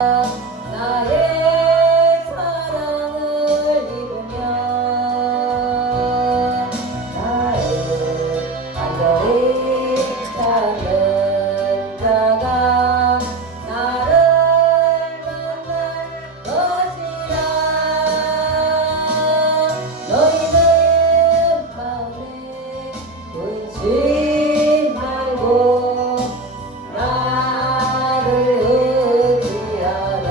나의 사랑을 입으며 나를 간절히 찾는 자가 나를 만날 것이라. 너희는 마음에 근심 말고 나를 의지하라.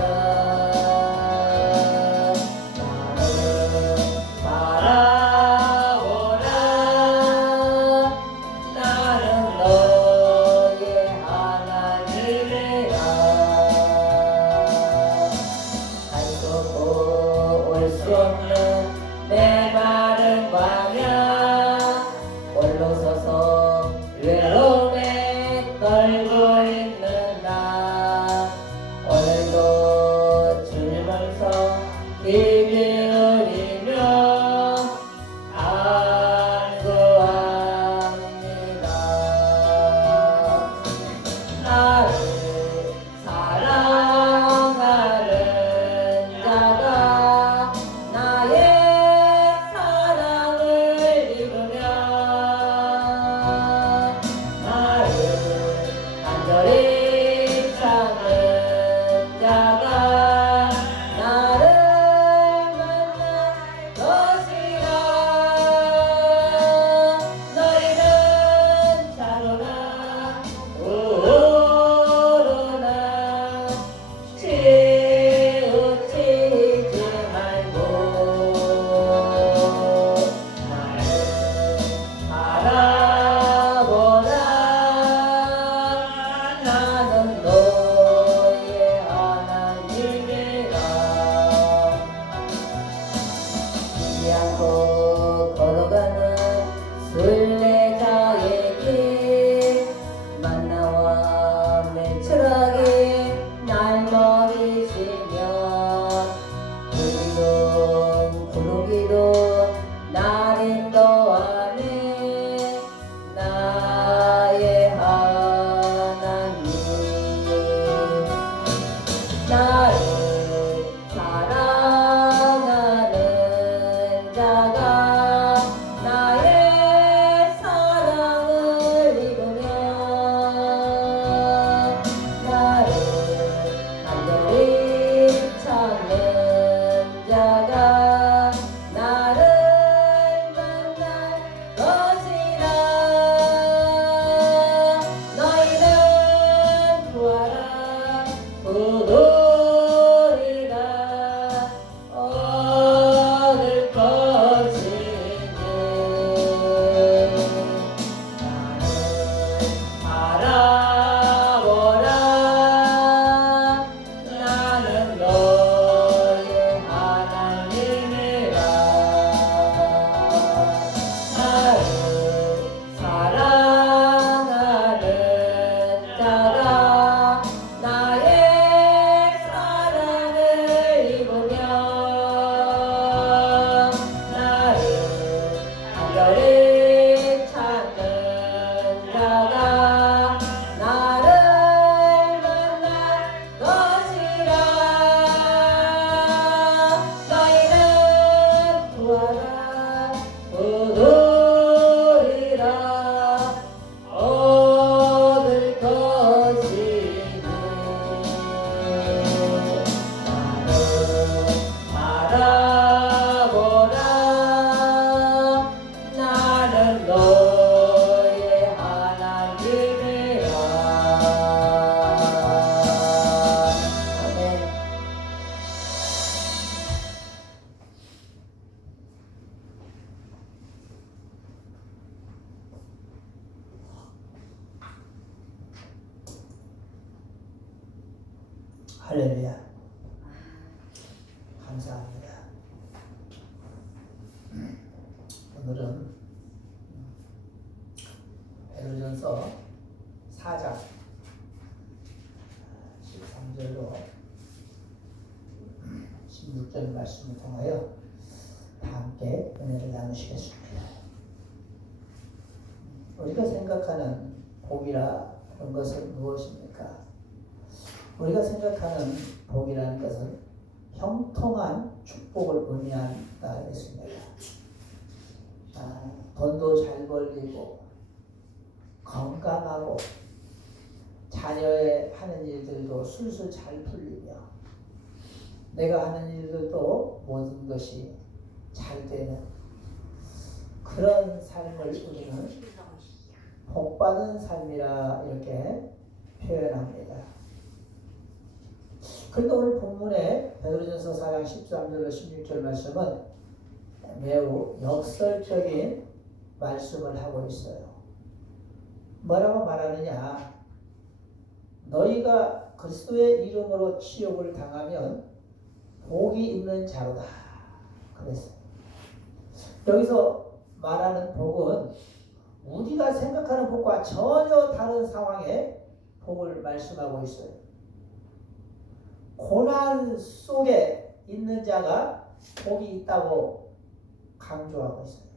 나를 바라보라. 나는 너의 하나님이라. 갈 수 없고 올 수 없는 내 마른 광야 홀로 서서 외로움에 떨고 있는 나 오늘도 주님께서 귀 기울이며 안수합니다. 나를 사랑하는 자가 나의 사랑을 입으며 나를 간절히 찾는 자가 나를 만날 것이라. 너희는 자로나 우로나 치우치지 말고 나를 바라보라. 나는 너의 하나님이라. 잊지 않고 걸어가는 순례자의 길 만나와 매출하게 날 먹이시며 구기도 구르기도 날 인도하네. 나의 하나님 나를 사랑하는 자가 나의 사랑을 입으며 나를 간절히 찾는 자가 나를 만날 것이라. 너희는 구하라 구하리라 얻을 것이니 나를 바라보라. 나는 너의 하나님이라. 나를 사랑하는 자가 나의 사랑을 입으며 나를 간절히 찾는 자가 나를 만날 것이라. 너희는 구하라 구하리라 얻을 것이니 나를 바라보라. 나는 너의 하나님이라. 아멘. 할렐루야. 감사합니다. 오늘은 베드로전서 4장 13절로 16절 말씀을 통하여 함께 은혜를 나누시겠습니다. 우리가 생각하는 복이라 그런 것은 무엇입니까? 우리가 생각하는 복이라는 것은 형통한 축복을 의미한다 했습니다. 돈도 잘 벌리고 건강하고 자녀의 하는 일들도 술술 잘 풀리며 내가 하는 일들도 모든 것이 잘 되는 그런 삶을 우리는 복받은 삶이라 이렇게 표현합니다. 그런데 오늘 본문에 베드로전서 4장 13절로 16절 말씀은 매우 역설적인 말씀을 하고 있어요. 뭐라고 말하느냐? 너희가 그리스도의 이름으로 치욕을 당하면 복이 있는 자로다. 그랬어요. 여기서 말하는 복은 우리가 생각하는 복과 전혀 다른 상황의 복을 말씀하고 있어요. 고난 속에 있는 자가 복이 있다고 강조하고 있어요.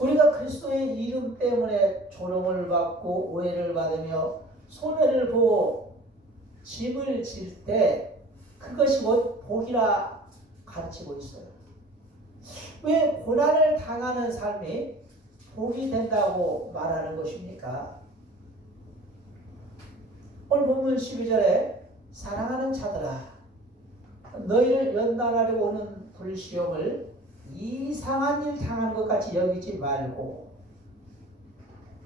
우리가 그리스도의 이름 때문에 조롱을 받고 오해를 받으며 손해를 보고 짐을 질 때 그것이 곧 복이라 가르치고 있어요. 왜 고난을 당하는 삶이 복이 된다고 말하는 것입니까? 오늘 본문 12절에 사랑하는 자들아 너희를 연단하려고 오는 불시험을 이상한 일 당하는 것 같이 여기지 말고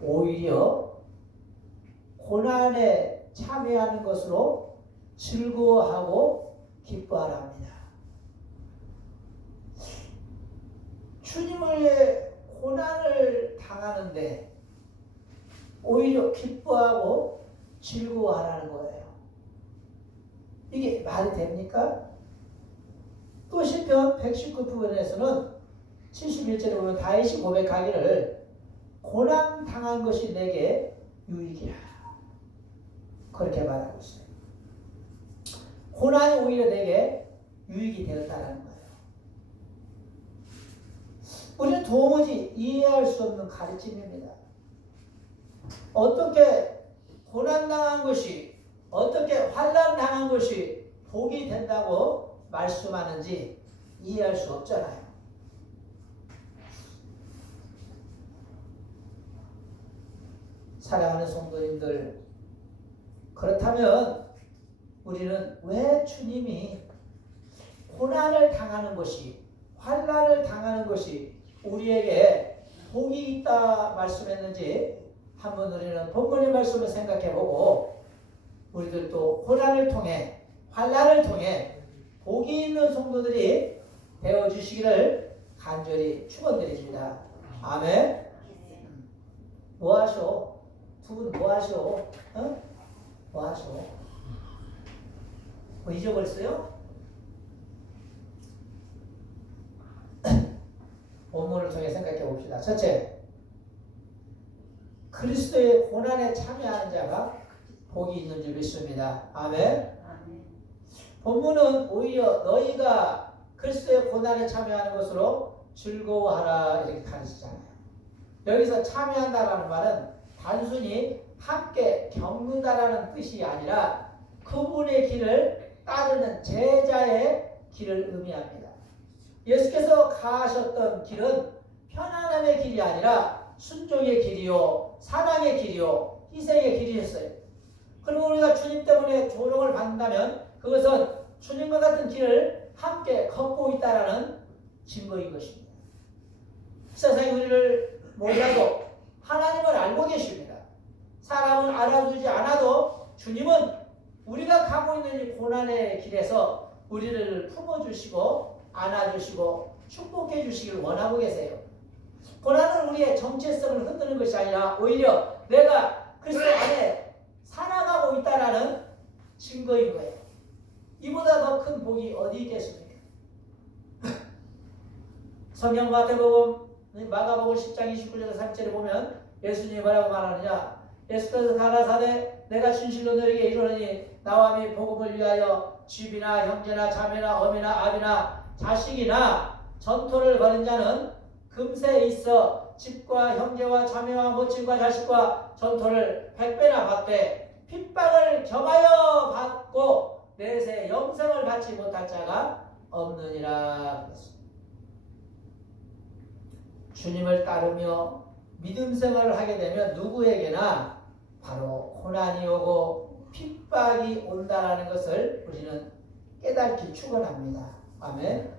오히려 고난에 참여하는 것으로 즐거워하고 기뻐하라 합니다. 주님을 위해 고난을 당하는데 오히려 기뻐하고 즐거워하라는 거예요. 이게 말이 됩니까? 또 시편 119편에서는 71절에 보면 다윗이 고백하기를 고난 당한 것이 내게 유익이라 그렇게 말하고 있어요. 고난이 오히려 내게 유익이 되었다는 거예요. 우리는 도무지 이해할 수 없는 가르침입니다. 어떻게 고난당한 것이 어떻게 환난당한 것이 복이 된다고 말씀하는지 이해할 수 없잖아요. 사랑하는 성도님들, 그렇다면 우리는 왜 주님이 고난을 당하는 것이 환난을 당하는 것이 우리에게 복이 있다 말씀했는지 한번 우리는 본문의 말씀을 생각해보고 우리들도 고난을 통해 환난을 통해 복이 있는 성도들이 되어주시기를 간절히 축원드립니다. 아멘. 뭐 하셔? 두 분 뭐 하셔? 어? 뭐 하셔? 뭐 잊어버렸어요? 본문을 통해 생각해 봅시다. 첫째, 그리스도의 고난에 참여하는 자가 복이 있는 줄 믿습니다. 아멘. 본문은 오히려 너희가 그리스도의 고난에 참여하는 것으로 즐거워하라 이렇게 가르치잖아요. 여기서 참여한다라는 말은 단순히 함께 겪는다라는 뜻이 아니라 그분의 길을 따르는 제자의 길을 의미합니다. 예수께서 가셨던 길은 편안함의 길이 아니라 순종의 길이요, 사랑의 길이요, 희생의 길이었어요. 그리고 우리가 주님 때문에 조롱을 받는다면 그것은 주님과 같은 길을 함께 걷고 있다는 증거인 것입니다. 세상이 우리를 몰라도 하나님을 알고 계십니다. 사람은 알아주지 않아도 주님은 우리가 가고 있는 이 고난의 길에서 우리를 품어주시고 안아주시고 축복해 주시기를 원하고 계세요. 고난은 우리의 정체성을 흔드는 것이 아니라 오히려 내가 그리스도 안에 살아가고 있다는 증거인 거예요. 이보다 더 큰 복이 어디 있겠습니까? 성경 마태복음 마가복음 10장 29절 30절에 보면 예수님이 뭐라고 말하느냐? 예수께서 가라사대 내가 진실로 너에게 이르노니 나와 및 복음을 위하여 집이나 형제나 자매나 어미나 아비나 자식이나 전토를 벌인 자는 금세에 있어 집과 형제와 자매와 모친과 자식과 전토를 100배나 받되 핍박을 겸하여 받고 내세 영생을 받지 못할 자가 없느니라. 주님을 따르며 믿음 생활을 하게 되면 누구에게나 바로 고난이 오고 핍박이 온다라는 것을 우리는 깨닫기 축원합니다. 아멘.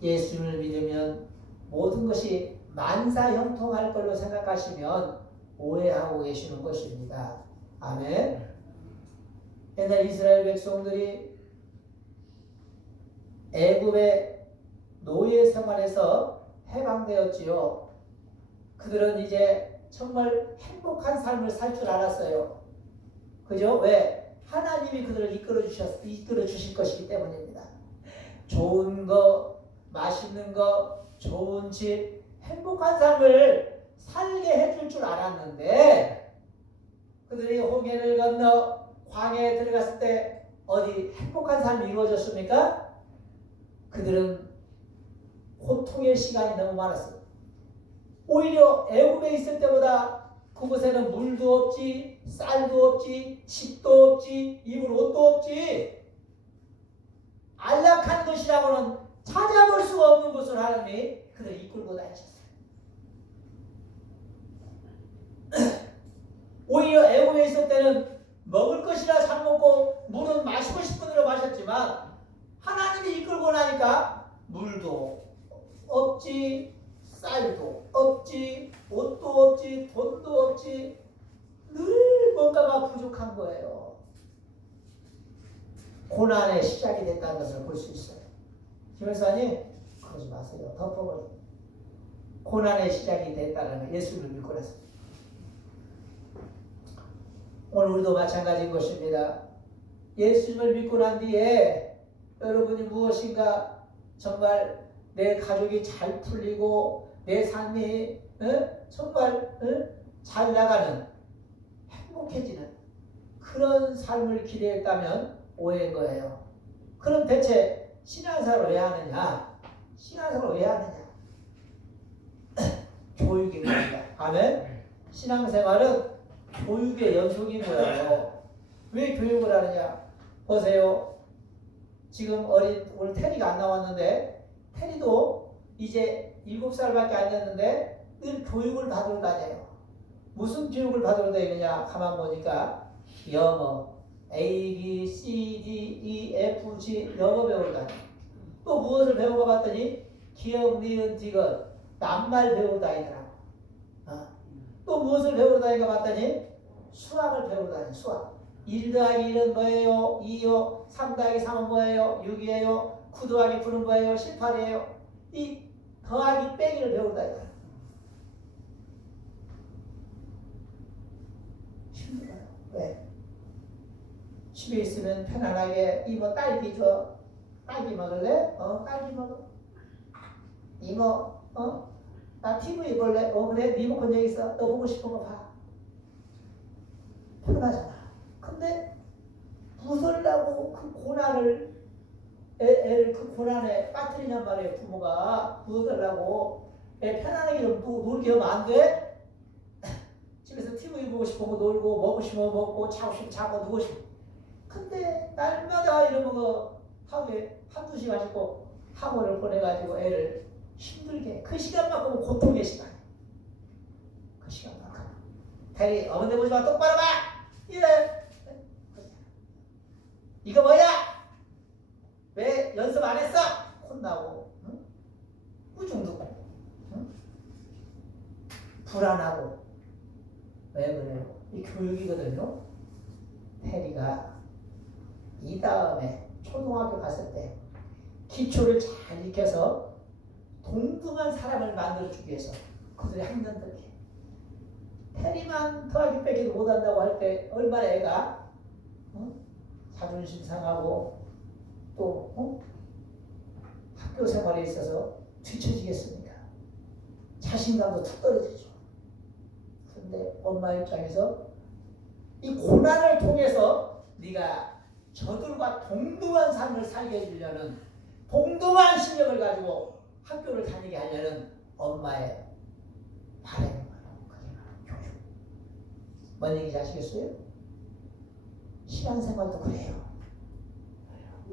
예수님을 믿으면 모든 것이 만사형통할 걸로 생각하시면 오해하고 계시는 것입니다. 아멘. 옛날 이스라엘 백성들이 애굽의 노예 생활에서 해방되었지요. 그들은 이제 정말 행복한 삶을 살 줄 알았어요. 그죠? 왜? 하나님이 그들을 이끌어 주실 것이기 때문입니다. 좋은 거, 맛있는 거, 좋은 집, 행복한 삶을 살게 해줄 줄 알았는데 그들이 홍해를 건너 광야에 들어갔을 때 어디 행복한 삶이 이루어졌습니까? 그들은 고통의 시간이 너무 많았어요. 오히려 애굽에 있을 때보다 그곳에는 물도 없지, 쌀도 없지, 집도 없지, 입을 옷도 없지. 안락한 것이라고는 찾아볼 수가 없는 곳을 하나님이 그들을 이끌고 다니셨어요. 오히려 애굽에 있을 때는 먹을 것이라 사 먹고 물은 마시고 싶은 대로 마셨지만 하나님이 이끌고 나니까 물도 없지, 쌀도 없지, 옷도 없지, 돈도 없지, 늘 뭔가가 부족한 거예요. 고난의 시작이 됐다는 것을 볼 수 있어요. 김열사님, 그러지 마세요. 덮어버려. 고난의 시작이 됐다는 걸 예수를 믿고 나서. 오늘 우리도 마찬가지인 것입니다. 예수님을 믿고 난 뒤에 여러분이 무엇인가 정말 내 가족이 잘 풀리고 내 삶이 정말 잘 나가는 행복해지는 그런 삶을 기대했다면 오해인 거예요. 그럼 대체 신앙생활을 왜 하느냐? 신앙생활을 왜 하느냐? 교육인 겁니다. 아멘? 신앙생활은 교육의 연속인 거예요. 왜 교육을 하느냐? 보세요. 지금 오늘 테리가 안 나왔는데 테리도 이제 7살밖에 안 됐는데 늘 교육을 받으러 다녀요. 무슨 교육을 받으러 다니느냐? 가만 보니까 영어, A, B, C, D, E, F, G 영어 배우러 다녀요. 또 무엇을 배우고 봤더니 기억, 니은, 디귿 낱말 배우러 다니더라고. 또 무엇을 배우러 다니까 봤더니 수학을 배우러 다녀요. 수학. 1 더하기 1은 뭐예요? 2요. 3 더하기 3은 뭐예요? 6이에요. 9 더하기 9는 뭐예요? 18이에요. 이 더하기 빼기를 배우러 다녀요. 힘들어요. 왜? 집에 있으면 편안하게 이모 딸기 줘. 딸기 먹을래? 딸기 먹어. 이모 나 TV 볼래? 그래? 리모컨 여기 있어. 너 보고 싶은 거 봐. 편하잖아. 근데 부설라고 그 고난을 애를 그 고난에 빠뜨리냔 말이에요. 부모가 부설라고 애 편안하게 좀 놀게 하면 안 돼? 집에서 TV 보고 싶은 거 놀고 먹고 싶은 거 먹고 자고 싶으면 자고 누워 싶어. 근데 날마다 이런 거 하루에 한두 시간씩 꼭 학원을 보내가지고 애를 힘들게 그 시간만큼은 고통의 시간. 그 시간만큼. 대리 어머니 보지 마. 똑바로 봐. 이래. 이거 뭐야? 왜 연습 안 했어? 혼나고 응? 우중두고 응? 불안하고. 왜 그래요? 이 교육이거든요. 테리가 이 다음에 초등학교 갔을 때 기초를 잘 익혀서 동등한 사람을 만들어주기 위해서 그들이 학년들이 테리만 더하기 빼기도 못한다고 할 때 얼마나 애가 자존심 상하고 또 학교 생활에 있어서 뒤처지겠습니까? 자신감도 툭 떨어지죠. 그런데 엄마 입장에서 이 고난을 통해서 네가 저들과 동등한 삶을 살게 해주려는 동등한 실력을 가지고 학교를 다니게 하려는 엄마의 바람인 거예요. 그게 교육. 뭔 얘기인지 아시겠어요? 신앙생활도 그래요.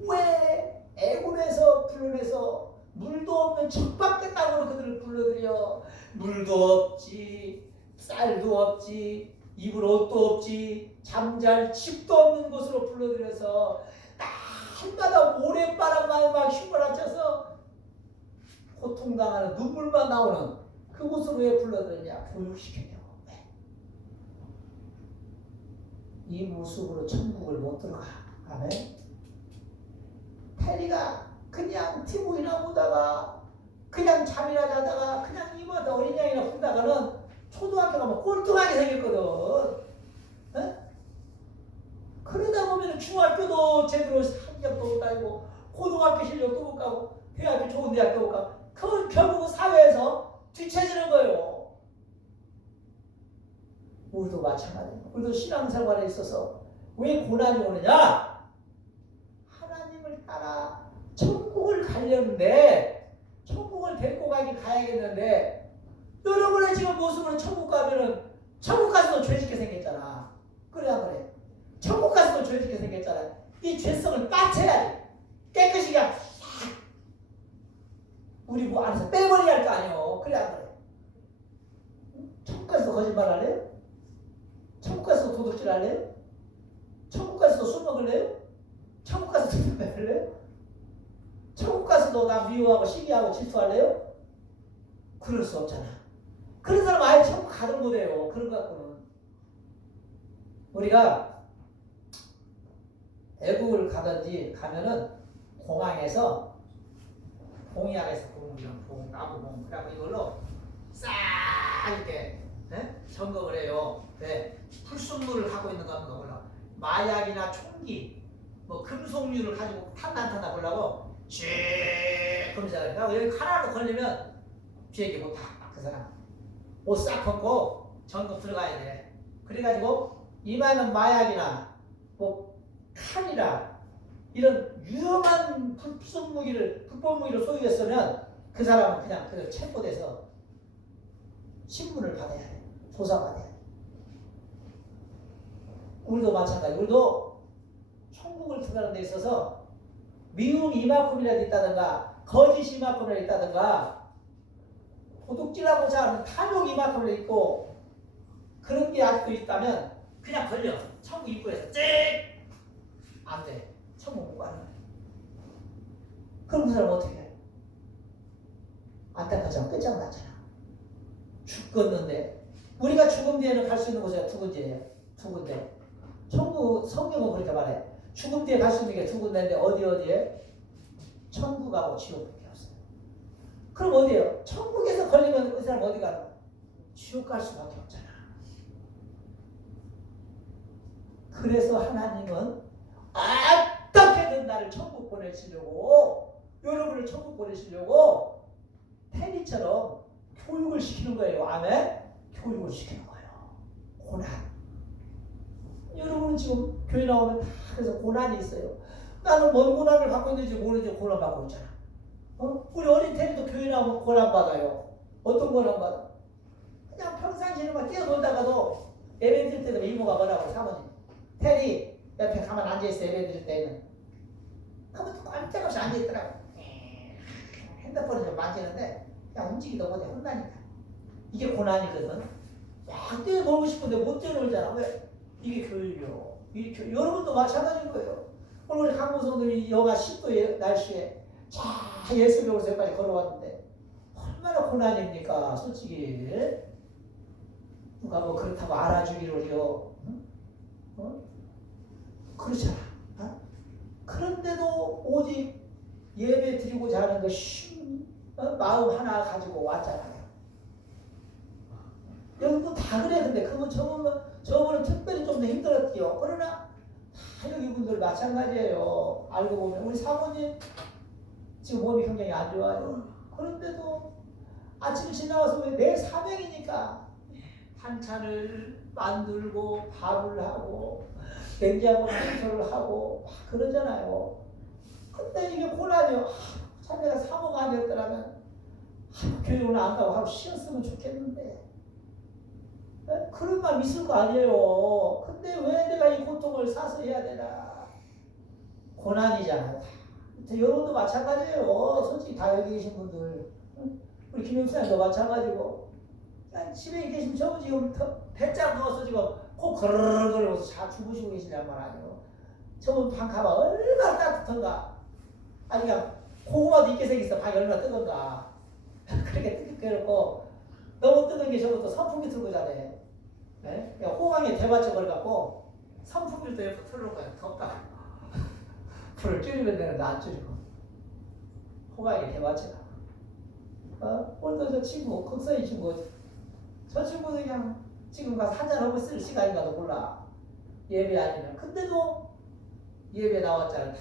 왜 애굽에서 불러내서 물도 없는 척박한 땅으로 그들을 불러들여 물도 없지, 쌀도 없지, 입을 옷도 없지, 잠잘 집도 없는 곳으로 불러들여서 날마다 모래바람만 막 휘몰아쳐서 고통당하는 눈물만 나오는 그곳으로 왜 불러들였냐? 교육시키려고. 이 모습으로 천국을 못 들어가. 아멘. 테리가 그냥 TV나 보다가 그냥 잠이나 자다가 그냥 이모한테 어린 양이나 보다가는 초등학교 가면 꼴등하게 생겼거든. 어? 그러다 보면 중학교도 제대로 학력도 못 다니고 고등학교 실력도 못 가고 대학교 좋은 대학도 못 가고 그건 결국은 사회에서 뒤처지는 거예요. 우리도 마찬가지예요. 우리도 신앙생활에 있어서 왜 고난이 오느냐? 하나님을 따라 천국을 가려는데 천국을 데리고 가야겠는데 여러분의 지금 모습으로 천국 가면은 천국 가서도 죄짓게 생겼잖아. 그래 안 그래? 천국 가서도 죄짓게 생겼잖아. 이 죄성을 빠쳐야 돼. 깨끗이 그냥 우리 뭐 안에서 빼버려야 할 거 아니에요. 그래 안 그래? 천국 가서도 거짓말 할래요? 천국 가서 도둑질 할래요? 천국 가서 술 먹을래요? 천국 가서 도둑 할래요? 천국 가서도 나 미워하고 시기하고 질투할래요? 그럴 수 없잖아. 그런 사람 아예 천국 가든 못해요. 그런 것 갖고는. 우리가 애국을 가든지 가면은 공항에서 공이안에서 봉, 나무봉 그래갖고 이걸로 싹 이렇게 점검을 해요. 네. 불순물을 갖고 있는 거 한번 보려고. 마약이나 총기, 뭐 금속류를 가지고 탐난타나 보려고 쭉 검사를 해요. 여기 하나로 걸리면 비행기 못 타. 그 사람. 옷 싹 벗고 점검 들어가야 돼. 그래가지고 이만한 마약이나 뭐 칼이나 이런 위험한 불법 무기를 소유했으면 그 사람은 그냥 그 체포돼서 신문을 받아야 돼. 조사받아야 돼. 우리도 마찬가지. 우리도 천국을 들어가는 데 있어서 미움 이만큼이라도 있다든가 거짓 이만큼이라도 있다든가 도둑질하고자 하는 탐욕 이만큼이라도 있고 그런 게 아직도 있다면 그냥 걸려. 천국 입구에서 쨍! 안 돼. 천국 못 가는 거야. 그럼 그 사람 어떻게 해? 안타깝지 않고 끝장났잖아. 죽었는데 우리가 죽음 뒤에는 갈 수 있는 곳이 두 군데예요. 두 군데. 천국 성경은 그렇게 말해. 죽음 뒤에 갈 수 있는 게 두 군데인데 어디에? 천국하고 지옥밖에 없어요. 그럼 어디예요? 천국에서 걸리면 그 사람 어디 가는 거야? 지옥 갈 수밖에 없잖아. 그래서 하나님은 어떻게든 나를 천국 보내시려고 여러분을 천국 보내시려고 테리처럼 교육을 시키는 거예요. 아멘? 교육을 시키는 거예요. 고난. 여러분은 지금 교회 나오면 다 그래서 고난이 있어요. 나는 뭔 고난을 받고 있는지 모르는지 고난 받고 있잖아. 우리 어린 테리도 교회 나오면 고난 받아요. 어떤 고난 받아? 그냥 평상시에만 뛰어놀다가도 예배 드릴 때도 이모가 뭐라고 사모님. 테리 옆에 가만 앉아있어 예배 드릴 때는. 그러면 깜짝없이 앉아있더라고. 핸드폰을 좀 만지는데 그냥 움직이도 못해. 혼나니까. 이게 고난이거든. 막 뛰어놀고 싶은데 못 뛰어놀잖아. 왜? 이게 교육이요. 여러분도 마찬가지인 거예요. 오늘 우리 강무성들이 영하 10도 날씨에 잘 예수교회까지 걸어왔는데 얼마나 고난입니까? 솔직히 누가 뭐 그렇다고 알아주기로요. 그렇잖아. 그런데도 오직 예배 드리고자 하는 그 마음 하나 가지고 왔잖아요. 여러분 다 그래. 근데 그거 저분은 특별히 좀 더 힘들었지요. 그러나 다 여기 분들 마찬가지예요. 알고 보면 우리 사모님 지금 몸이 굉장히 안 좋아요. 그런데도 아침 지나가서 왜 내 사명이니까 반찬을 만들고 밥을 하고 냉장고 청소를 하고 막 그러잖아요. 근데 이게 고난이요. 참 내가 사모가 아니었더라면 교육을 안 가고 하루 쉬었으면 좋겠는데 그런 마음 있을 거 아니에요. 근데 왜 내가 이 고통을 사서 해야 되나? 고난이잖아요. 여러분도 마찬가지예요. 솔직히 다 여기 계신 분들. 우리 김영수님도 마찬가지고. 집에 계시면 저분 지금 배짱 누워서 지금 코 거르르거리면서 자 주무시고 계시단 말이에요. 저분 방 가봐 얼마나 따뜻한가. 아니 그냥 고구마도 있게 생겼어. 방이 얼마나 뜨거운가. 그렇게 뜨겁고 너무 뜨거운 게 저것도 선풍기 틀고 자네. 네? 그냥 호강에 대받쳐 버려갖고 선풍기도 옆에 틀는 거야. 덥다. 불을 줄이면 되는데 안 줄이고 호강에 대받쳐가. 오늘도 저 친구 극서이 친구 저 친구도 그냥 지금 가서 한잔하고 쓸 시간인가도 몰라. 예배 아니면. 근데도 예배 나왔잖아.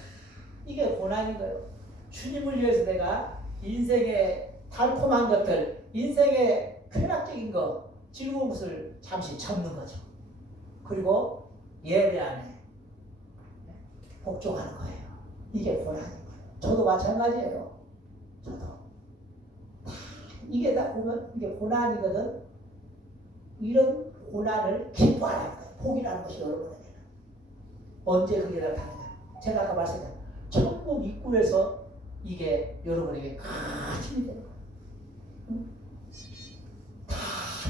이게 고난인 거예요. 주님을 위해서 내가 인생의 달콤한 것들, 인생의 쾌락적인 것, 즐거운 것을 잠시 접는 거죠. 그리고 예배 안에 복종하는 거예요. 이게 고난인 거예요. 저도 마찬가지예요. 저도. 이게 다 보면 이게 고난이거든. 이런 고난을 기뻐하라는 거예요. 복이라는 것이 여러분에게는. 언제 그게 나타나냐. 제가 아까 말씀드린 천국 입구에서 이게 여러분에게 큰 힘이 되는 거예요. 응? 다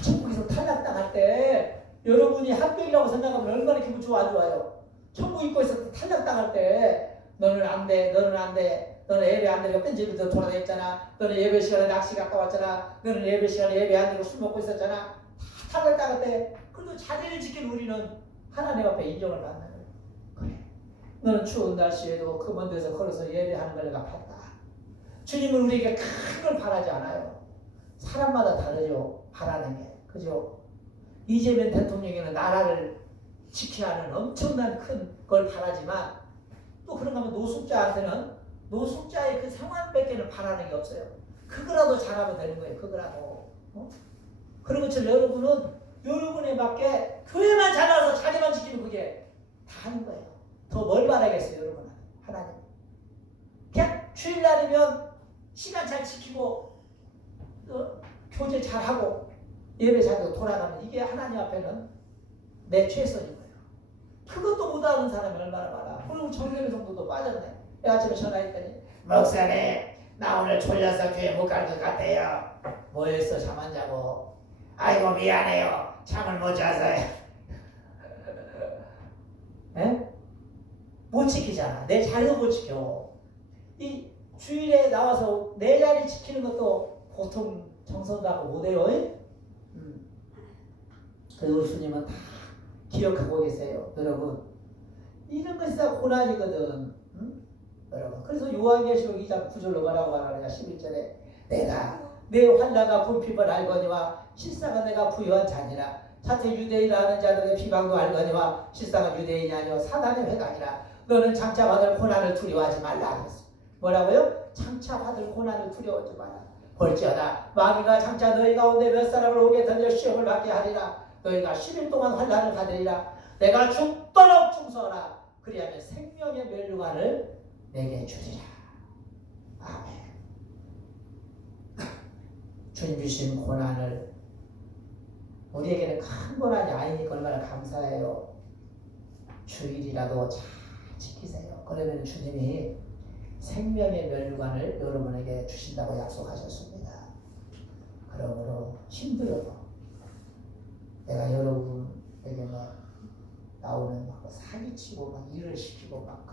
천국에서 탈락당할 때 여러분이 합격이라고 생각하면 얼마나 기분 좋아 안 좋아요. 천국 입구에서 탈락당할 때 너는 안 돼, 너는 안 돼, 너는 예배 안 되고 뺀질부터 돌아다녔잖아. 너는 예배 시간에 낚시 갔다 왔잖아. 너는 예배 시간에 예배 안 되고 술 먹고 있었잖아. 탈락당할 때 그래도 자리를 지킨 우리는 하나님 앞에 인정을 받는 거예요. 그래. 너는 추운 날씨에도 그 먼 데서 걸어서 예배하는 걸 내가 봤다. 주님은 우리에게 큰 걸 바라지 않아요. 사람마다 다르죠. 바라는 게. 그죠? 이재명 대통령에는 나라를 지켜야 하는 엄청난 큰 걸 바라지만 또 그런가 하면 노숙자한테는 노숙자의 그 생활밖에는 바라는 게 없어요. 그거라도 잘하면 되는 거예요. 그거라도. 그런 것처럼 여러분은 여러분에 맞게 교회만 잘나서 자리만 지키면 그게 다 하는 거예요. 더 뭘 바라겠어요, 여러분은. 하나님. 그냥 주일날이면 시간 잘 지키고 교제 잘하고 예배 잘하고 돌아가면 이게 하나님 앞에는 내 최선인 거예요. 그것도 못하는 사람이 얼마나 많아. 그리고 정례의 성도도 빠졌네. 아침에 전화했더니 목사님 나 오늘 졸려서 교회 못 갈 것 같아요. 뭐 했어? 잠 안 자고. 아이고 미안해요. 잠을 못 자서요. 에? 못 지키잖아. 내 자리도 못 지켜. 이 주일에 나와서 내 자리 지키는 것도 보통 정성가고 못해요. 그래서 우리 주님은 다 기억하고 계세요. 여러분 이런 것이 다 고난이거든. 여러분 그래서 요한계시록 2장 9절로 뭐라고 말하느냐. 11절에 내가 내 환난과 궁핍을 알거니와 실상은 내가 부유한 자니라. 자태 유대인이라는 자들의 비방도 알거니와 실상은 유대인이 아니오 사단의 회당이라. 너는 장차 받을 고난을 두려워하지 말라 그랬어. 뭐라고요? 장차 받을 고난을 두려워하지 마라. 볼지어다 마귀가 장차 너희 가운데 몇 사람을 오게 던져 시험을 받게 하리라. 너희가 10일 동안 환난을 받으리라. 내가 죽도록 충성하라. 그리하면 생명의 멸류관을 내게 주리라. 아멘. 주님 주신 고난을 우리에게는 큰 고난이 아니니까 얼마나 감사해요. 주일이라도 잘 지키세요. 그러면 주님이 생명의 멸류관을 여러분에게 주신다고 약속하셨습니다. 그러므로 힘들어도 내가 여러분에게 막 나오는 막 사기치고 막 일을 시키고 막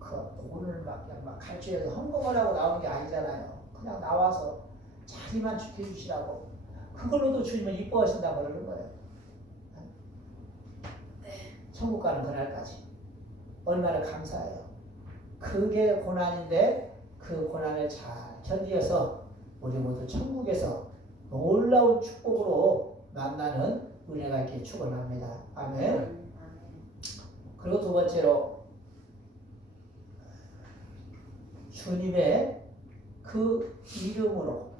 그 돈을 막 그냥 막 갈취해서 헌금을 하고 나오는 게 아니잖아요. 그냥 나와서 자리만 지켜주시라고. 그걸로도 주님은 이뻐하신다고 그러는 거예요. 천국 가는 그날까지. 얼마나 감사해요. 그게 고난인데 그 고난을 잘 견디어서 우리 모두 천국에서 놀라운 축복으로 만나는 은혜가 있게 축원합니다. 아멘. 그리고 두 번째로 주님의 그 이름으로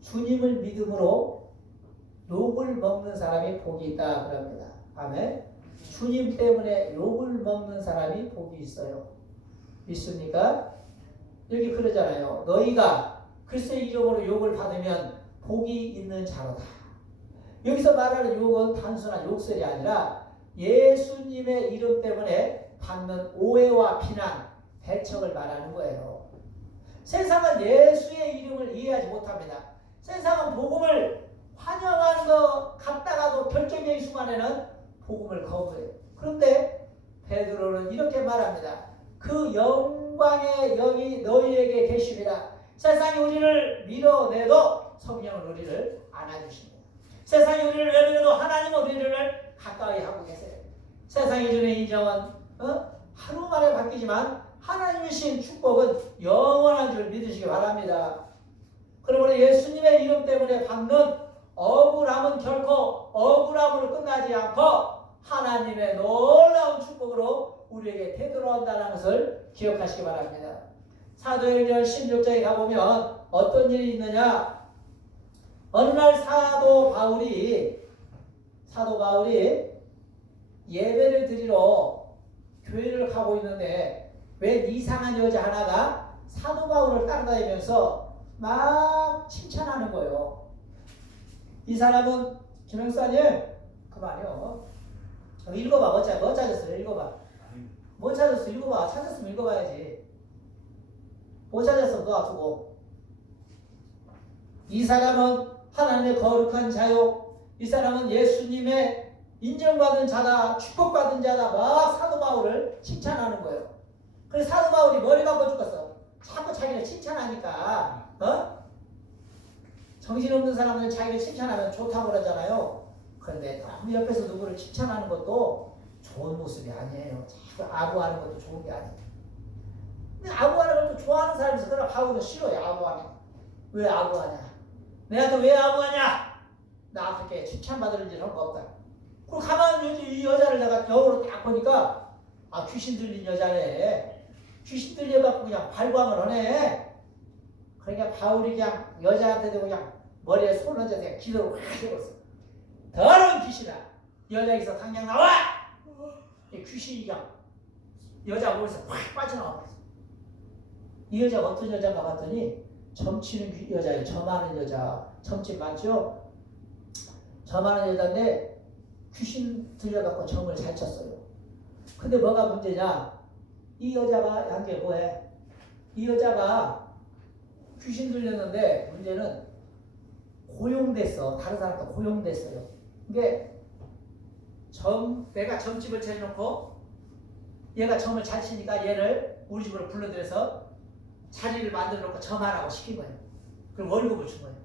주님을 믿음으로 욕을 먹는 사람이 복이 있다 그럽니다. 아멘. 주님 때문에 욕을 먹는 사람이 복이 있어요. 믿습니까? 여기 그러잖아요. 너희가 그리스도의 이름으로 욕을 받으면 복이 있는 자로다. 여기서 말하는 욕은 단순한 욕설이 아니라 예수님의 이름 때문에 받는 오해와 비난, 배척을 말하는 거예요. 세상은 예수의 이름을 이해하지 못합니다. 세상은 복음을 환영하는 것 같다가도 결정적인 순간에는 복음을 거부해요. 그런데 베드로는 이렇게 말합니다. 그 영광의 영이 너희에게 계십니다. 세상이 우리를 밀어내도 성령은 우리를 안아주십니다. 세상이 우리를 외면해도 하나님은 우리를 가까이 하고 계세요. 세상이 주는 인정은 하루 만에 바뀌지만 하나님이 주신 축복은 영원한 줄 믿으시기 바랍니다. 그러므로 예수님의 이름 때문에 받는 억울함은 결코 억울함으로 끝나지 않고 하나님의 놀라운 축복으로 우리에게 되돌아온다는 것을 기억하시기 바랍니다. 사도행전 16장에 가보면 어떤 일이 있느냐. 어느 날 사도 바울이 예배를 드리러 교회를 가고 있는데 웬 이상한 여자 하나가 사도 바울을 따라다니면서 막 칭찬하는 거예요. 이 사람은 김영사님 그만요. 읽어봐. 뭐 찾았어요? 읽어봐. 뭐 찾았어? 읽어봐. 찾았으면 읽어봐야지. 뭐 찾았어? 놔두고. 이 사람은 하나님의 거룩한 자요. 이 사람은 예수님의 인정받은 자다. 축복받은 자다. 막 사도 바울을 칭찬하는 거예요. 그래서 사도 바울이 머리가 아파 죽겠어. 자꾸 자기를 칭찬하니까 정신없는 사람은 자기를 칭찬하면 좋다고 그러잖아요. 그런데 너무 옆에서 누구를 칭찬하는 것도 좋은 모습이 아니에요. 자꾸 아부하는 것도 좋은 게 아니에요. 근데 아부하는 것도 좋아하는 사람이 있어. 그러나 바울은 싫어요. 아부하는 거. 왜 아부하냐? 내한테 왜 아부하냐? 나 그렇게 칭찬받을 일은 없다. 그리고 가만히 이 여자를 내가 겨울로 딱 보니까 귀신 들린 여자네. 귀신 들려갖고 그냥 발광을 하네. 그러니까 바울이 그냥 여자한테도 그냥 머리에 손을 얹어서 그냥 기도를 확 해버렸어. 더러운 귀신아, 여자에서 당장 나와! 이 귀신이 그냥 여자 머리에서 확 빠져나와 버렸어. 이 여자가 어떤 여자인가 봤더니 점치는 여자예요. 점하는 여자. 점집 맞죠? 점하는 여자인데 귀신 들려갖고 점을 잘 쳤어요. 근데 뭐가 문제냐? 이 여자가 한 게 뭐해? 이 여자가 귀신 들렸는데 문제는 고용됐어. 다른 사람도 고용됐어요. 이게 내가 점집을 차려놓고 얘가 점을 잘 치니까 얘를 우리 집으로 불러들여서 자리를 만들어 놓고 점하라고 시킨 거예요. 그리고 월급을 준 거예요.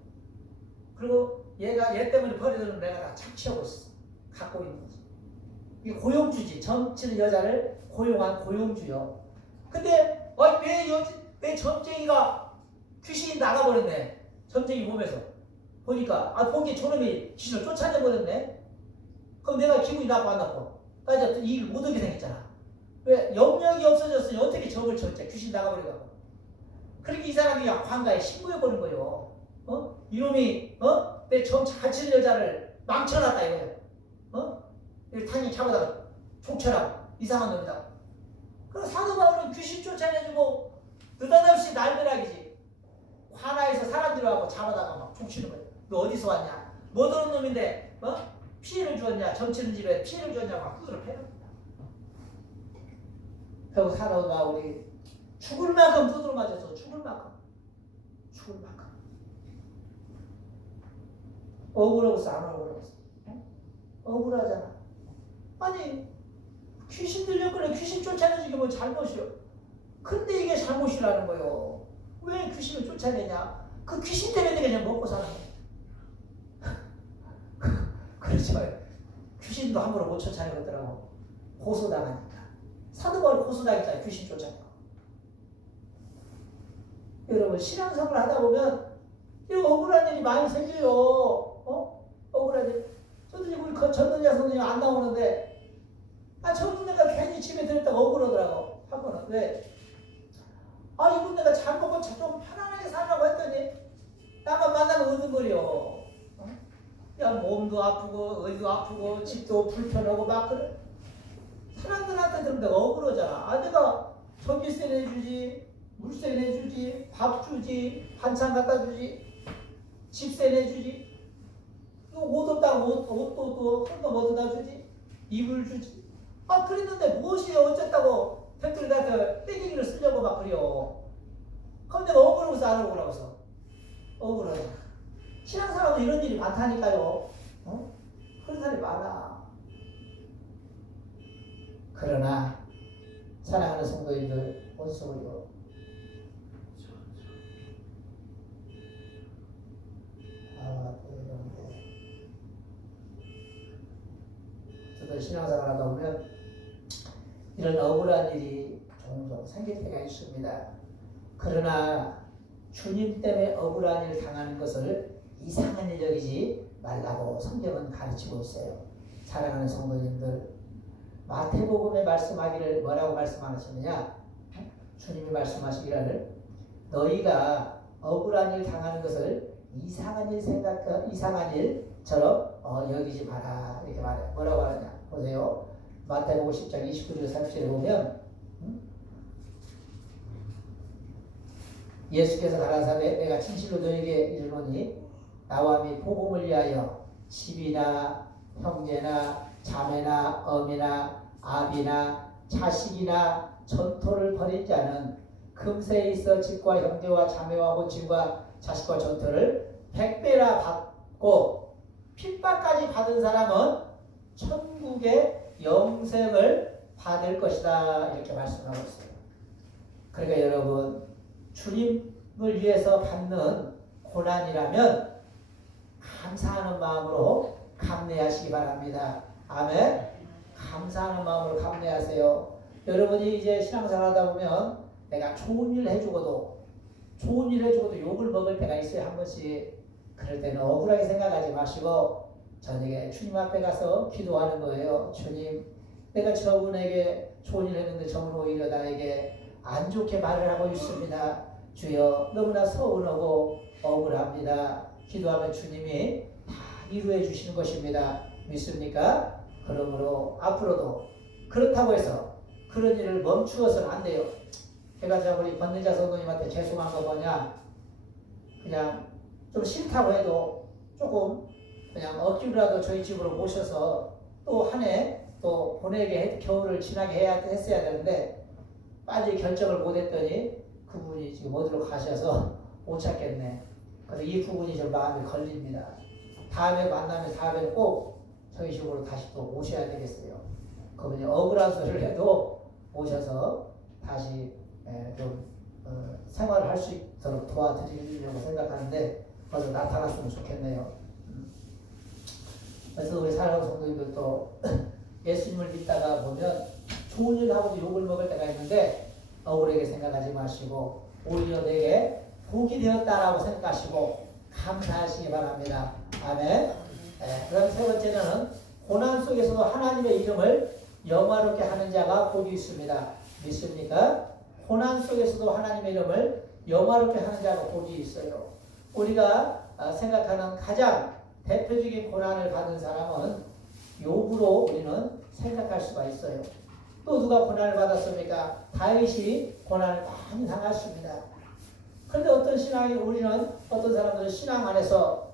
그리고 얘 때문에 버리던 내가 다 착취하고 있어. 갖고 있는 거지. 이게 고용주지. 점치는 여자를 고용한 고용주요. 근데 왜 점쟁이가 귀신이 나가버렸네. 점쟁이 몸에서. 보니까 보기에 저놈이 귀신을 쫓아내버렸네. 그럼 내가 기분이 나빠 안 나빠? 나 이제 이 일 못하게 생겼잖아. 왜? 영역이 없어졌으니 어떻게 점을 쳤지? 귀신 나가버리고. 그렇게 이 사람이 그냥 관가에 신고해버린 거예요. 이놈이 내 점 잘 치는 여자를 망쳐놨다 이거예요. 당연히 잡아다가 족쳐라. 이상한 놈이다. 그래서 사도 바울은 귀신 쫓아내주고 느닷없이 날벼락이지. 관아에서 사람들이 와서 잡아다가 막 족치는 거예요. 너 어디서 왔냐? 뭐 들은 놈인데 피해를 주었냐? 점치는 집에 피해를 주었냐? 막 후드를 패는 결국 사도 바울이 죽을 만큼 두드러 맞았어. 죽을 만큼. 억울하고서 안 억울하고서. 억울하잖아. 아니 귀신 들렸거나 귀신 쫓아내는 게 뭐 잘못이요. 근데 이게 잘못이라는 거예요. 왜 귀신을 쫓아내냐? 그 귀신 때문에 그냥 먹고 사는 거예요. 그렇죠. 귀신도 함부로 못 쫓아내더라고. 고소당하니까. 사도바울 고소당했잖아요. 귀신 쫓아내고. 여러분 신앙생활을 하다 보면 이 억울한 일이 많이 생겨요. 억울한 일. 저도 지금 우리 전도자 선생님 안 나오는데 저분 내가 괜히 집에 들었다가 억울하더라고. 한 번은. 왜? 이분 내가 잘 먹고 좀 편안하게 살라고 했더니 나만 만나면 으드거려. 야 몸도 아프고 어디도 아프고 집도 불편하고 막 그래. 사람들한테 들으면 내가 억울하잖아. 내가 전기세 내주지, 물세 내주지, 밥 주지, 반찬 갖다 주지, 집세 내주지. 이거 옷 없다고 옷도 또 한 거 뭐다 주지? 입을 주지? 아 그랬는데 무엇이 어쨌다고 백들한테 떼기를 쓰려고 막 그래요. 그럼 내가 억울해서 안 억울하고서 억울해. 신앙사람도 이런 일이 많다니까요. 어? 그런 사람이 많아. 그러나 사랑하는 성도님들 어디서 우리요? 저도 신앙생활 하다 보면 이런 억울한 일이 종종 생길 때가 있습니다. 그러나 주님 때문에 억울한 일을 당하는 것을 이상한 일 여기지 말라고 성경은 가르치고 있어요. 사랑하는 성도님들, 마태복음에 말씀하기를 뭐라고 말씀하시느냐? 주님이 말씀하시기를 너희가 억울한 일 당하는 것을 이상한 일처럼 여기지 마라 이렇게 말해요. 뭐라고 하느냐? 보세요. 마태복음 10장 29절 30절에 보면 예수께서 가라사대 내가 진실로 너에게 이르노니 나와 및 복음을 위하여 집이나 형제나 자매나 어미나 아비나 자식이나 전토를 벌인 자는 금세에 있어 집과 형제와 자매와 모친과 자식과 전토를 100배나 받고 핍박까지 받은 사람은 천국의 영생을 받을 것이다 이렇게 말씀하고 있어요. 그러니까 여러분 주님을 위해서 받는 고난이라면 감사하는 마음으로 감내하시기 바랍니다. 아멘. 감사하는 마음으로 감내하세요. 여러분이 이제 신앙생활 하다 보면 내가 좋은 일 해주고도 욕을 먹을 때가 있어요. 한 번씩. 그럴 때는 억울하게 생각하지 마시고 저녁에 주님 앞에 가서 기도하는 거예요. 주님, 내가 저분에게 좋은 일 했는데 저분 오히려 나에게 안 좋게 말을 하고 있습니다. 주여, 너무나 서운하고 억울합니다. 기도하면 주님이 다 이루어 주시는 것입니다. 믿습니까? 그러므로 앞으로도 그렇다고 해서 그런 일을 멈추어서는 안 돼요. 제가 우리 권능자 성도님한테 죄송한 거 뭐냐? 그냥 좀 싫다고 해도 조금 그냥 억지로라도 저희 집으로 모셔서 또 한 해 또 보내게 겨울을 지나게 했어야 되는데 빨리 결정을 못했더니 그분이 지금 어디로 가셔서 못 찾겠네. 그래서 이 부분이 좀 마음에 걸립니다. 다음에 만나면 다음에 꼭 저희 집으로 다시 또 모셔야 되겠어요. 그분이 억울한 소리를 해도 모셔서 다시 좀 생활을 할 수 있도록 도와드리려고 생각하는데 먼저 나타났으면 좋겠네요. 그래서 우리 사랑하는 성도님들도 예수님을 믿다가 보면 좋은 일 하고도 욕을 먹을 때가 있는데 억울하게 생각하지 마시고 오히려 내게 복이 되었다라고 생각하시고 감사하시기 바랍니다. 아멘. 그 다음 세 번째는 고난 속에서도 하나님의 이름을 영화롭게 하는 자가 복이 있습니다. 믿습니까? 고난 속에서도 하나님의 이름을 영화롭게 하는 자가 복이 있어요. 우리가 생각하는 가장 대표적인 고난을 받은 사람은 욥으로 우리는 생각할 수가 있어요. 또 누가 고난을 받았습니까? 다윗이 고난을 많이 당했습니다. 그런데 어떤 사람들은 신앙 안에서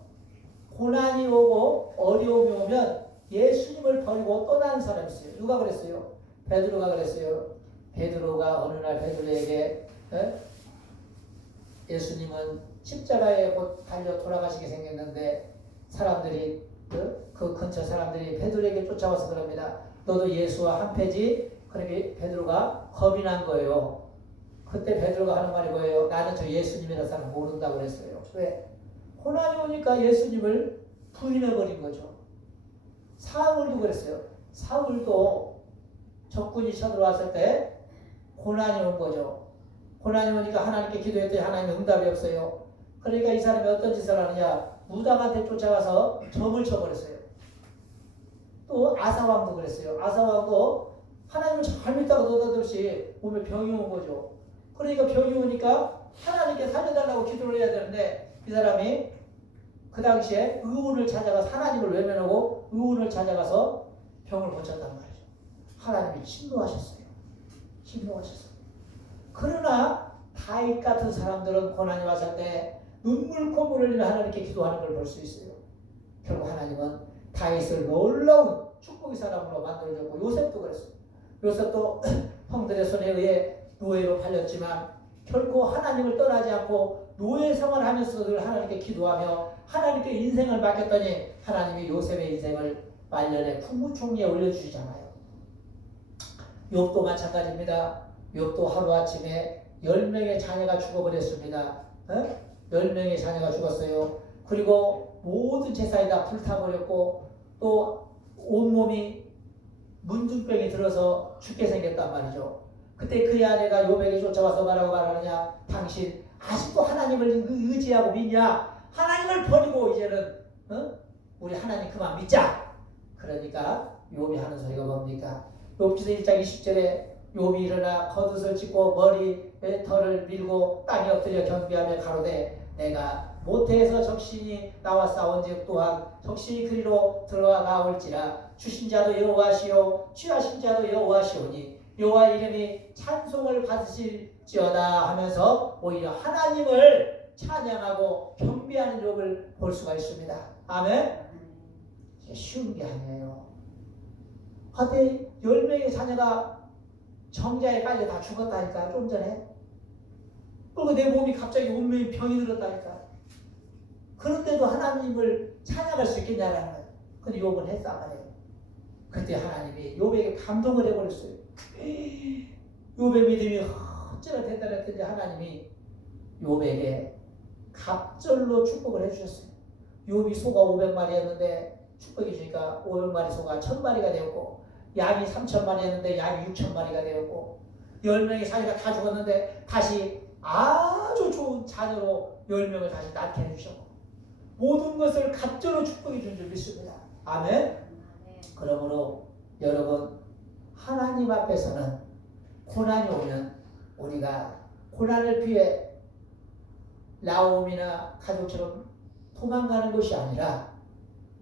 고난이 오고 어려움이 오면 예수님을 버리고 떠나는 사람이 있어요. 누가 그랬어요? 베드로가 그랬어요. 베드로가 어느 날 베드로에게 예수님은 십자가에 곧 달려 돌아가시게 생겼는데 사람들이 그 근처 사람들이 베드로에게 쫓아와서 그럽니다. 너도 예수와 한패지? 그러니까 베드로가 겁이 난 거예요. 그때 베드로가 하는 말이 뭐예요? 나는 저 예수님이라는 사람 모른다고 그랬어요. 왜? 고난이 오니까 예수님을 부인해버린 거죠. 사울도 그랬어요. 사울도 적군이 쳐들어왔을 때 고난이 온 거죠. 고난이 오니까 하나님께 기도했더니 하나님의 응답이 없어요. 그러니까 이 사람이 어떤 짓을 하느냐? 무당한테 쫓아가서 점을 쳐버렸어요. 또 아사왕도 그랬어요. 아사왕도 하나님을 잘 믿다가 너다없이 몸에 병이 온 거죠. 그러니까 병이 오니까 하나님께 살려달라고 기도를 해야 되는데 이 사람이 그 당시에 의원을 찾아가서 하나님을 외면하고 의원을 찾아가서 병을 고쳤단 말이죠. 하나님이 침노하셨어요. 그러나 다윗 같은 사람들은 고난이 왔을 때 눈물 콧물 흘리며 하나님께 기도하는 걸 볼 수 있어요. 결국 하나님은 다윗을 놀라운 축복의 사람으로 만들어줬고 요셉도 그랬어요. 요셉도 형들의 손에 의해 노예로 팔렸지만 결코 하나님을 떠나지 않고 노예 생활을 하면서 늘 하나님께 기도하며 하나님께 인생을 맡겼더니 하나님이 요셉의 인생을 말년에 풍부총리에 올려주시잖아요. 욥도 마찬가지입니다. 욥도 하루아침에 10명의 자녀가 죽어버렸습니다. 10명의 자녀가 죽었어요. 그리고 모든 재산이 다 불타버렸고 또 온몸이 문둥병이 들어서 죽게 생겼단 말이죠. 그때 그의 아내가 욥에게 쫓아와서 뭐라고 말하느냐. 당신 아직도 하나님을 의지하고 믿냐. 하나님을 버리고 이제는 우리 하나님 그만 믿자. 그러니까 욥이 하는 소리가 뭡니까? 욥기서 1장 20절에 욥이 일어나 겉옷을 찢고 머리에 털을 밀고 땅에 엎드려 경배하며 가로되 내가 모태에서 적신이 나와 싸운즉 또한 적신이 그리로 들어와 나올지라 주신 자도 여호와시요 취하신 자도 여호와시오니 여호와 이름이 찬송을 받으실지어다 하면서 오히려 하나님을 찬양하고 경배하는 욥을 볼 수가 있습니다. 아멘. 쉬운 게 아니에요. 하대 10명의 자녀가 정자에 깔려 다 죽었다니까. 좀 전에. 그리고 내 몸이 갑자기 온몸이 병이 들었다니까. 그런데도 하나님을 찬양할 수 있겠냐라는 거예요. 근데 욥은 했단 말이에요. 그때 하나님이 욥에게 감동을 해버렸어요. 욥의 믿음이 어찌나 대단했던지 하나님이 욥에게 갑절로 축복을 해주셨어요. 욥이 소가 500마리였는데 축복해 주니까 500마리 소가 1000마리가 되었고 양이 3000마리였는데 양이 6000마리가 되었고 10명의 자녀가 다 죽었는데 다시 아주 좋은 자녀로 10명을 다시 낳게 해주셨고 모든 것을 갑절로 축복해 준 줄 믿습니다. 아멘. 그러므로 여러분 하나님 앞에서는 고난이 오면 우리가 고난을 피해 나옴이나 가족처럼 도망가는 것이 아니라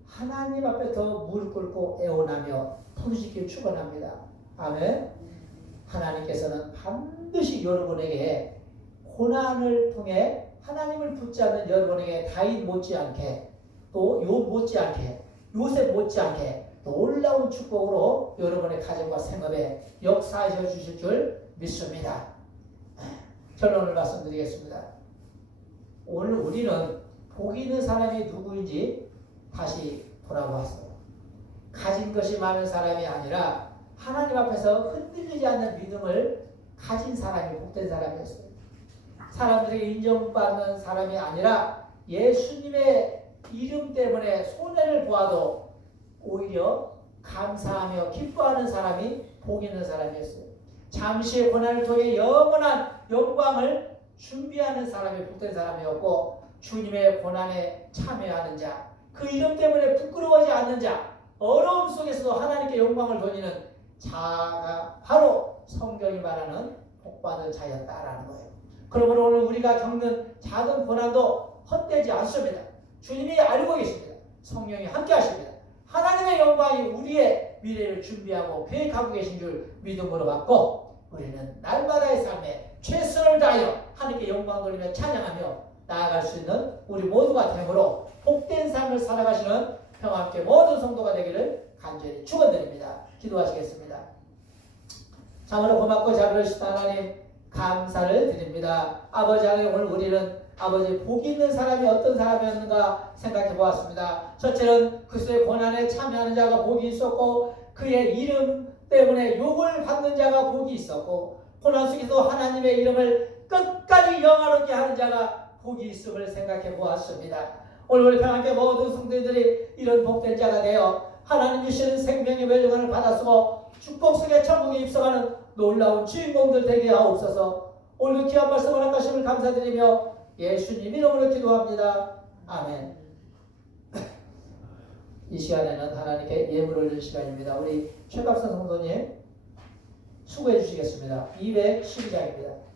하나님 앞에 더 무릎 꿇고 애원하며 부르짖기를 축원합니다. 아멘. 하나님께서는 반드시 여러분에게 고난을 통해 하나님을 붙잡는 여러분에게 다윗 못지않게 또 욥 못지않게 요셉 못지않게 놀라운 축복으로 여러분의 가정과 생업에 역사하셔 주실 줄 믿습니다. 결론을 말씀드리겠습니다. 오늘 우리는 복 있는 사람이 누구인지 다시 돌아보았어요. 가진 것이 많은 사람이 아니라 하나님 앞에서 흔들리지 않는 믿음을 가진 사람이 복된 사람이었어요. 사람들에게 인정받는 사람이 아니라 예수님의 이름 때문에 손해를 보아도 오히려 감사하며 기뻐하는 사람이 복 있는 사람이었어요. 잠시의 고난을 통해 영원한 영광을 준비하는 사람이 복된 사람이었고 주님의 고난에 참여하는 자, 그 이름 때문에 부끄러워하지 않는 자, 어려움 속에서도 하나님께 영광을 돌리는 자가 바로 성경이 말하는 복받은 자였다라는 거예요. 그러므로 오늘 우리가 겪는 작은 고난도 헛되지 않습니다. 주님이 알고 계십니다. 성령이 함께 하십니다. 하나님의 영광이 우리의 미래를 준비하고 계획하고 계신 줄 믿음으로 받고 우리는 날마다의 삶에 최선을 다하여 하나님께 영광 돌리며 찬양하며 나아갈 수 있는 우리 모두가 되므로 복된 삶을 살아가시는 평화 함께 모든 성도가 되기를 간절히 축원드립니다. 기도하시겠습니다. 참으로 고맙고 자비로우신 하나님 감사를 드립니다. 아버지 하나님 오늘 우리는 아버지 복 있는 사람이 어떤 사람이었는가 생각해 보았습니다. 첫째는 그리스도의 고난에 참여하는 자가 복이 있었고 그의 이름 때문에 욕을 받는 자가 복이 있었고 고난 속에서 하나님의 이름을 끝까지 영화롭게 하는 자가 복이 있음을 생각해 보았습니다. 오늘 우리 평안께 모든 성도들이 이런 복된 자가 되어 하나님 주시는 생명의 멸류관을 받았으며 축복 속에 천국에 입성하는 놀라운 주인공들 되게 하옵소서. 오늘 귀한 말씀을 허락하심을 감사드리며 예수님 이름으로 기도합니다. 아멘. 이 시간에는 하나님께 예물을 드릴 시간입니다. 우리 최갑선 성도님 수고해 주시겠습니다. 212장입니다.